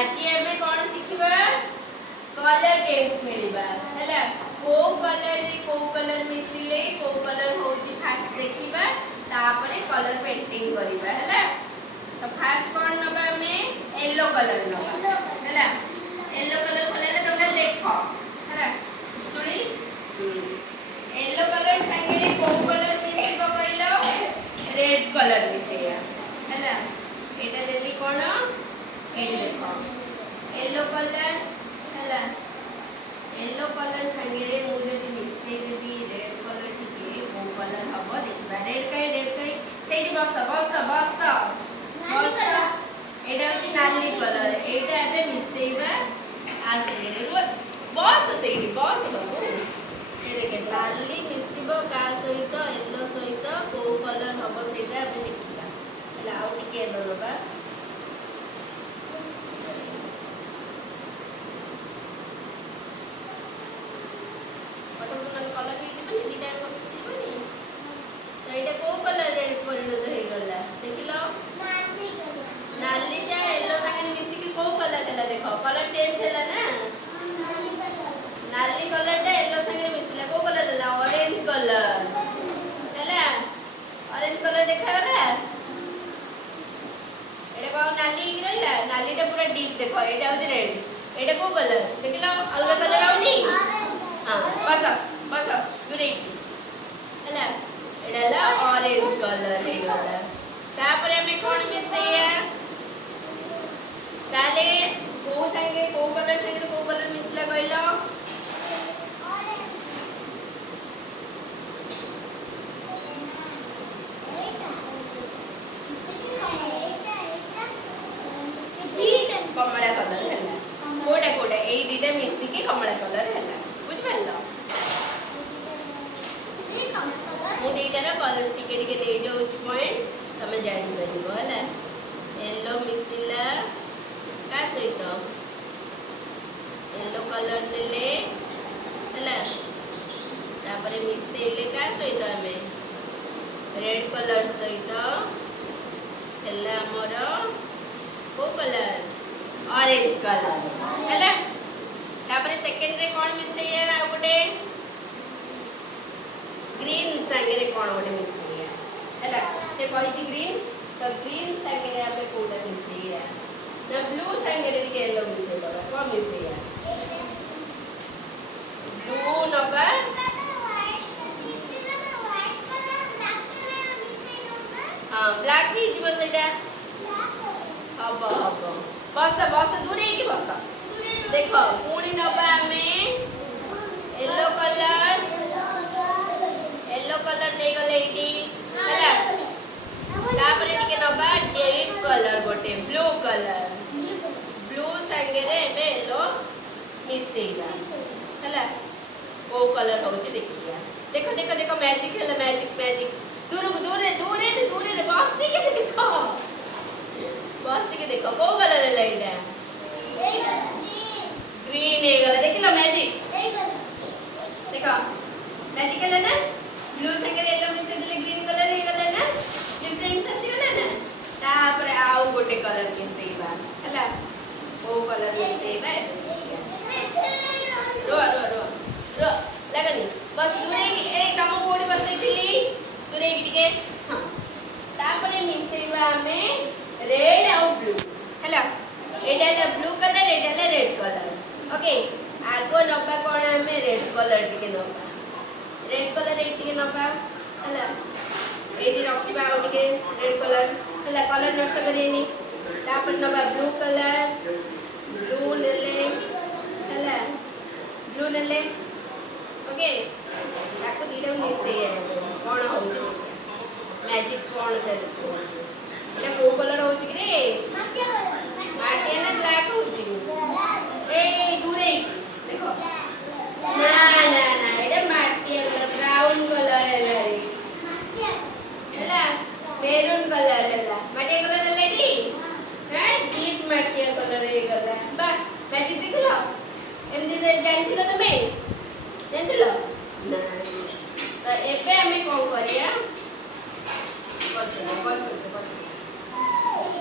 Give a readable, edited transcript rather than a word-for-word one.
आज आमे कोन शिखबा colour games खेलिबा हैला को कलर मिसिले को कलर होची फास्ट देखिबा तापरे कलर पेंटिंग करिबा हैला तो फास्ट कोन नबा में येलो कलर नबा हैला येलो कलर खोलेले तमे देखो हैला तुडी येलो कलर संगे को कलर मिसिबो कइलो रेड कलर मिसेया हैला एटा देली कोन ए देखो येलो कलर हैला येलो कलर संगे मु जदी मिसे देबी रेड कलर टिके को कलर हबो देखबा रेड कई सेठी बस एटा होची नाली कलर एटा एबे मिसेइबा आ सेठी बस सेठी बस बाबू ए देखे नाली मिसिबो का सहित येलो सहित को कलर हबो सेटा एबे देखिबा हैला आ टिके येलो लबा कलर भी जीवनी दीटा को मिसी जीवनी तो एटा को कलर रे परिणत हे गला देखिलो नालीटा येलो संगे मिसी के को कलर हैला देखो कलर चेंज हैला ना नाली कलरटा येलो संगे मिसिला को कलर हैला ऑरेंज कलर हैला ऑरेंज कलर देखा गला एटा को नाली रहिला नालीटा पूरा डीप देखो एटा हो रेड एटा को कलर देखिलो अलग कलर आउनी हां बस दूरे हैला एडाला ऑरेंज कलर हे गला तापर हमें कोन मिसेया ताले को संगे को कलर मिसला कइलो कमला कलर हैला कोडा एई दीटा मिसी के कमला कलर हैला बुझ पालो मु दीटार कलर टिके टिके दे जाउछ पॉइंट तमे जानि परिबो हैला येलो मिसिला का सहित येलो कलर नेले हैला तापरे मिसेले का सहित हमें रेड कलर सहित हैला हमर को कलर ऑरेंज कलर हैला तापरे सेकंड रे कोन मिसेया आ गोटे ग्रीन संगे कोन गोटे मिसेया हैला से कहि ग्रीन तो ग्रीन संगे आपे कोडा मिसेया ना ब्लू संगे रे येलो मिसेया कोन मिसेया ब्लू नबा हां ब्लैक ही जीव सेटा हब बस दूरे की बस देखो पुणी नबा में येलो कलर ले गले इटी हैला तापरे टिके नबा डीप कलर गोटे ब्लू संगे रे बे येलो मिसेला हैला ओ कलर होची देखिया देखो मैजिक हैला मैजिक दूरे रे बस के देखो को कलर हैला एटा ग्रीन हे गला देखिलो मैजिक देखो मैजिक हैला ना ब्लू संगे येलो मिसे दिले ग्रीन कलर हे गला ना डिफरेंस आसी गला ना तापरे आउ गोटे कलर मिसेबा हैला ओ कलर मिसेबा रो लगनी बस दूरे ए तम कोडी बसैतिली दूरे टिके हां तापरे मिसेबा में रेड और ब्लू हैला एडाला ब्लू कलर एडाला रेड कलर ओके आगो नबा कोन हमें रेड कलर टिके नबा रेड कलर ए टिके नबा हैला एटी रखिबा आ टिके रेड कलर हैला कलर नष्ट करियनी तापर नबा ब्लू नेले हैला ब्लू नेले ओके ताको दीटा मिसे कोन होउची मैजिक कोन करी एटा को कलर होउची रे माटिया ना ब्लैक होउची ए दूरे देखो ना एटा माटिया कलर ब्राउन कलर हैला रे हैला मेरून कलर हैला माटिया कलर हैला डी हैं डीप माटिया कलर हे गला बा मैजिक देखलो एमदी जानथिलो तमे जानथिलो ना तो एबे हमें कोन करिया बस